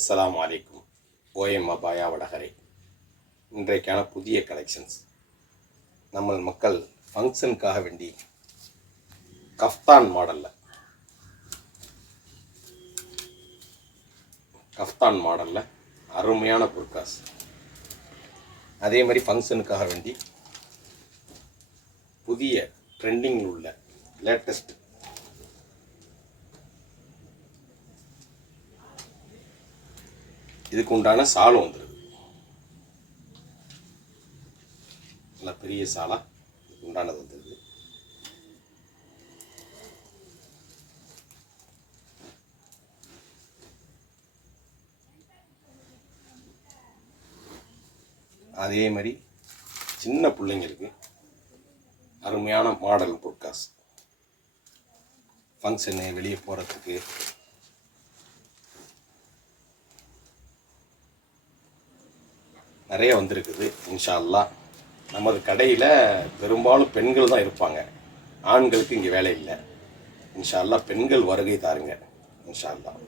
அஸ்ஸலாமு அலைக்கும். ஓஎம் அபாயா வடகரை. இன்றைக்கான புதிய கலெக்ஷன்ஸ். நம்ம மக்கள் ஃபங்க்ஷனுக்காக வேண்டி கஃப்தான் மாடலில் அருமையான புர்காஸ், அதே மாதிரி ஃபங்க்ஷனுக்காக வேண்டி புதிய ட்ரெண்டிங்கில் உள்ள லேட்டஸ்ட் இதுக்கு உண்டான சாலம் வந்துடுது. நல்ல பெரிய சாலா இதுக்கு உண்டானது வந்துடுது. அதே மாதிரி சின்ன பிள்ளைங்களுக்கு அருமையான மாடல் புர்காஸ், ஃபங்க்ஷனு வெளியே போகிறதுக்கு நிறைய வந்திருக்குது. இன்ஷா அல்லாஹ் நமது கடையில் பெரும்பாலும் பெண்கள் தான் இருப்பாங்க, ஆண்களுக்கு இங்கே வேலை இல்லை. இன்ஷா அல்லாஹ் பெண்கள் வருகை தாருங்க இன்ஷா அல்லாஹ்.